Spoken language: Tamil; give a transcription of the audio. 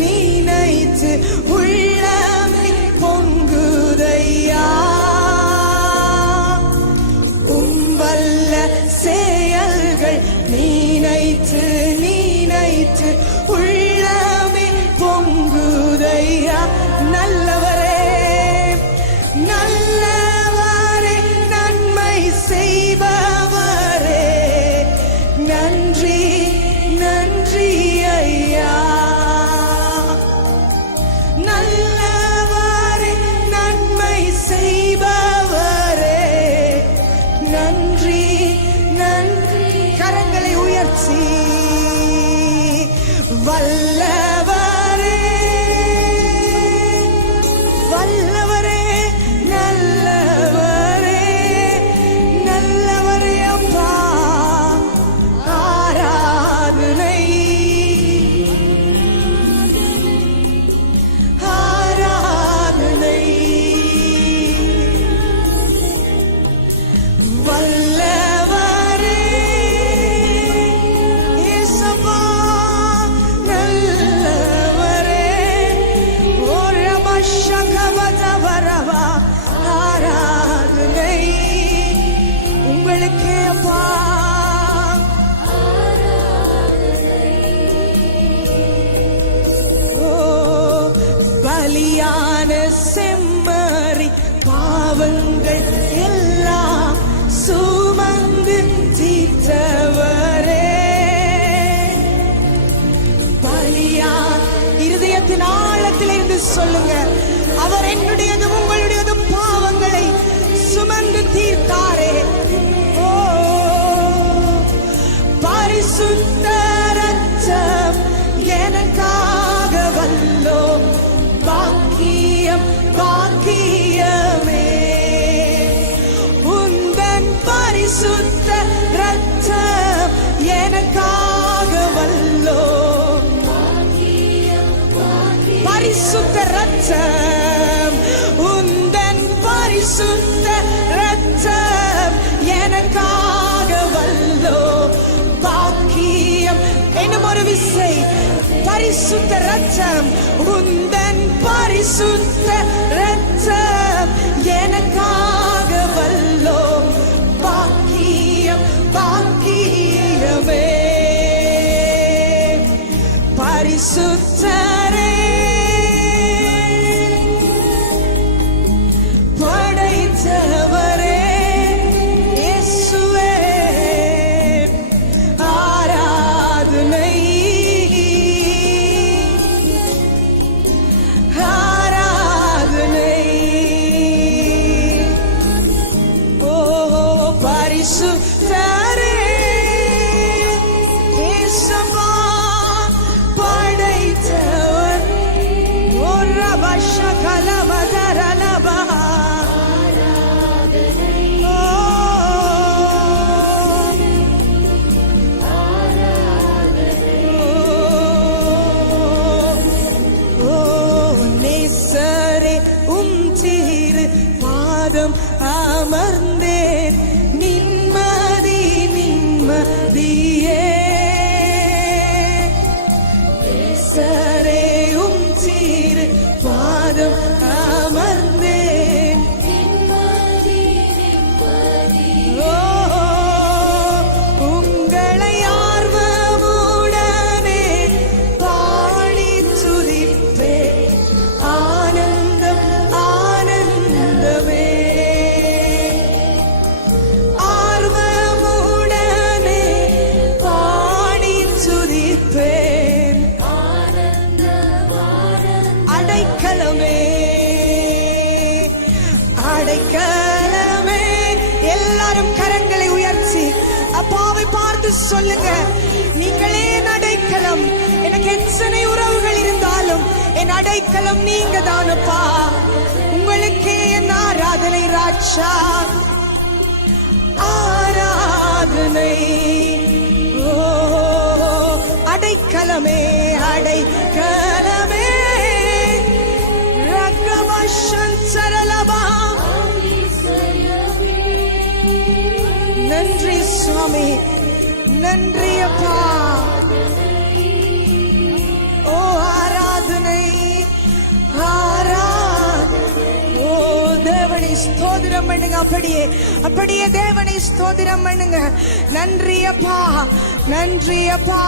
நினைத்து உள்ளமே பொங்குதையா. உம்பல்ல செயல்கள் நினைத்து நினைத்து உள்ளமே பொங்குதையா. நல்லவரே நல்லவரே நன்மை செய்பவரே நன்றி நன்றி ஐயா. நல்லவரே நன்மை செய்பவரே நன்றி நன்றி. கரங்களை உயர்த்தி வல்லவரே வல்லவரே நல்லவரே நல்லவரே அப்பா ஆராதனை ஆராதனை. வல்லவரே இயேசுவா நல்லவரே ஒரு மஷகவதவரவா. ஆராதனை உங்களுக்கே அப்பா. பலியான செம்மறி பாவங்கள் எல்லாம் சுமந்து தீர்த்தவரே. பலியான இருதயத்தின் ஆழத்திலிருந்து சொல்லுங்க, அவர் என்னுடையதும் உங்களுடையதும் பாவங்களை சுமந்து தீர்த்தாரே. ஓ பரிசுத்த ரத்தம் எனக்காக வல்லோ. பாக்கியம் பாக்கியமே உந்தன் பரிசுத்த ரத்தம் எனக்காக வல்லோ. பரிசுத்த ரத்தம் உந்தன் பரிசுத்த ரத்தம் எனக்காக வல்லோ. பாக்கியம் என்னும் ஒரு விசை. பரிசுத்த ரத்தம் உந்தன் பரிசுத்த ரத்தம் எனக்காக வல்லோ. பாக்கியம் பாக்கியமே பரிசுத்தரே படைத்தவரே இயேசுவே ஆராதனை ஆராதனை. ஓ பரிசுத்தரே இயேசுவா படைத்தவர். ஓ ரபஷகலவதரலபா. நேசரே திரு பாதம் அமர்ந்தேன். நிம்மதி நிம்மதியே நேசரே திரு பாதம் அமர்ந்தேன். ஓ உங்களை ஆர்வமுடனே பாடி துதிப்பேன். ஆனந்தம் ஆனந்தமே ஆர்வமுடனே பாடி துதிப்பேன். அடைக்கலமே அடைக்கலமே. எல்லாரும் கரங்களை உயர்த்தி அப்பாவை பார்த்து சொல்லுங்க, நீங்களே என் அடைக்கலம். எனக்கு எத்தனை உறவுகள் இருந்தாலும் என் அடைக்கலம் நீங்க தானப்பா. உங்களுக்கே என் ஆராதனை ராஜா. ஆராதனை. ஓ அடைக்கலமே அடைக்கலமே. ரகவஷன் சரலபா. நன்றி சுவாமி, நன்றி அப்பா. ஓ ஆரா ஸ்தோத்திரம் பண்ணுங்க. அப்படியே அப்படியே தேவனை ஸ்தோத்திரம் பண்ணுங்க. நன்றி அப்பா, நன்றி அப்பா.